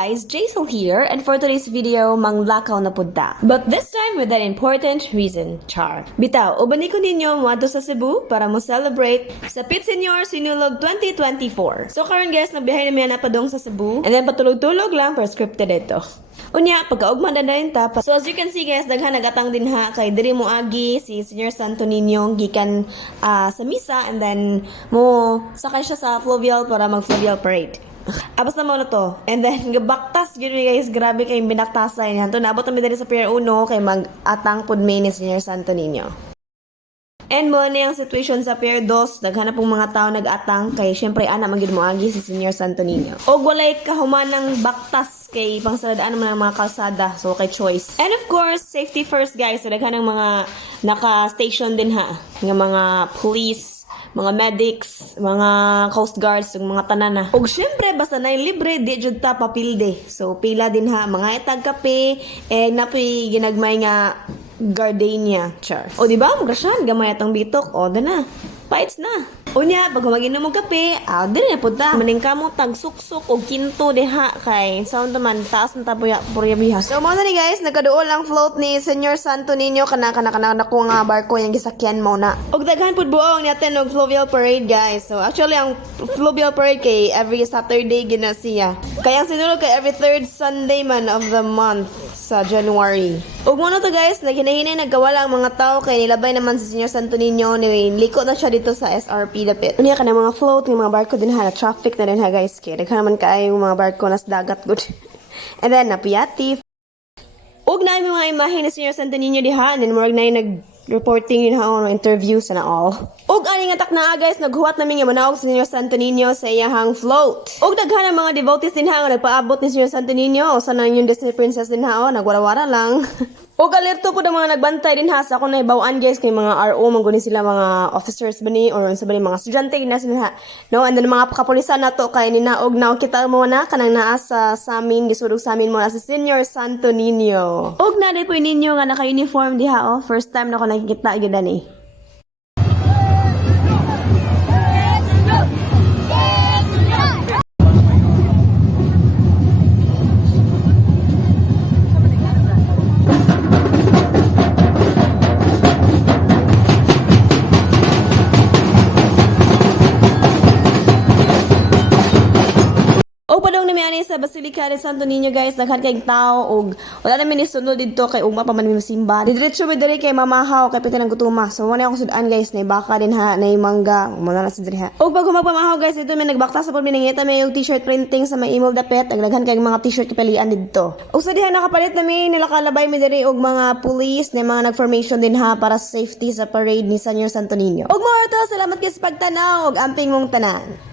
guys, Jaisal here, and for today's video, manglakaw na pudta. But this time with an important reason, char. Bitaw, ubani ko ninyo mo sa Cebu para mo celebrate sa Pit Senior Sinulog 2024. So karon guys, nabiyahe namin na padong sa Cebu, and then patulog-tulog lang per scripted ito. Unya, pagkaugma na rin ta. So as you can see guys, daghan nagatang din ha kay diri mo agi si Senior Santo Niño gikan sa misa, and then mo sakay siya sa fluvial para mag fluvial parade. Abas na mo na to. And then, gabaktas yun guys. Grabe kayong binaktasay niyan. To, naabot namin dali sa Pier 1 kay mag-atang pud main ni Senior Santo Niño. And mo na yung situation sa Pier 2. Daghanap pong mga tao nag-atang kay syempre ana magid mo agi si Senior Santo Niño. O walay kahumanang baktas kay pangsaladaan naman ang mga kalsada. So, kay choice. And of course, safety first guys. So, daghan ng mga naka-station din ha. Ng mga police, mga medics, mga coast guards, mga tanana. Og syempre basta na libre di jud ta papilde. So pila din ha mga itag kape napoy ginagmay nga gardenia char. O di ba magrasyan gamay atong bitok o na. Fights na. Unya, pag maginom og kape, dili na pud ta. Maning kamo tag suksok og kinto diha kay sound man taas na tabuya purya So mo na ni guys, nagkaduol ang float ni Senior Santo Niño kana ko nga barko yang gisakyan mo na. Og daghan pud buong natin og fluvial parade guys. So actually ang fluvial parade kay every Saturday gina siya. Kaya ang sinulog kay every third Sunday man of the month sa January. Og mo na to guys, naghinay nagkawala ang mga tao kay nilabay naman si Senior Santo Niño ni liko na siya dito sa SRP dapit. Unya ka na mga float ng mga barko din ha, na traffic na din ha guys. Kaya nagka naman kaayong mga barko nas dagat good. And then napiyati. Og na yung mga imahe ni Senior Santo Niño diha, and then morag na yung nag-reporting yun ha, interviews and all. Og aning atak na guys, naghuwat namin yung manawag sa Senior Santo Niño sa iyahang float. Og daghan ang mga devotees din ha, nga nagpaabot ni Senior Santo Niño, o sana yung Disney Princess din ha, o nagwarawara lang. Og alerto po ng mga nagbantay din ha, sa akong naibawaan guys, kay mga RO, mangguni sila mga officers ba ni, or sa ba ni mga estudyante, na sila ha. No, and then mga kapulisan na to, kay ninaog na, kita mo na, kanang naa sa amin, gisudog sa amin mo na si Senior Santo Niño. Og na po yung ninyo nga naka-uniform diha, oh, first time na ako nakikita, gida ni. Sa Basilica de Santo Niño guys, daghan kayong tao og wala na mi sunod didto kay ugma pa man mi simba. Diretso mi diri kay mamahaw kay piti nang gutuma. So wala akong sudan guys, nay baka din ha, nay mangga, mo na sa diri ha. Og pag magpamahaw guys, dito mi nagbaktas sa pud mi nangita may yung t-shirt printing sa may email dapet, daghan kayong mga t-shirt kapilian didto. Og sa diha nakapalit na mi nila kalabay mi diri og mga police, na mga nag-formation din ha para sa safety sa parade ni Senior Santo Niño. Og mo to, salamat kay sa pagtanaw og amping mong tanan.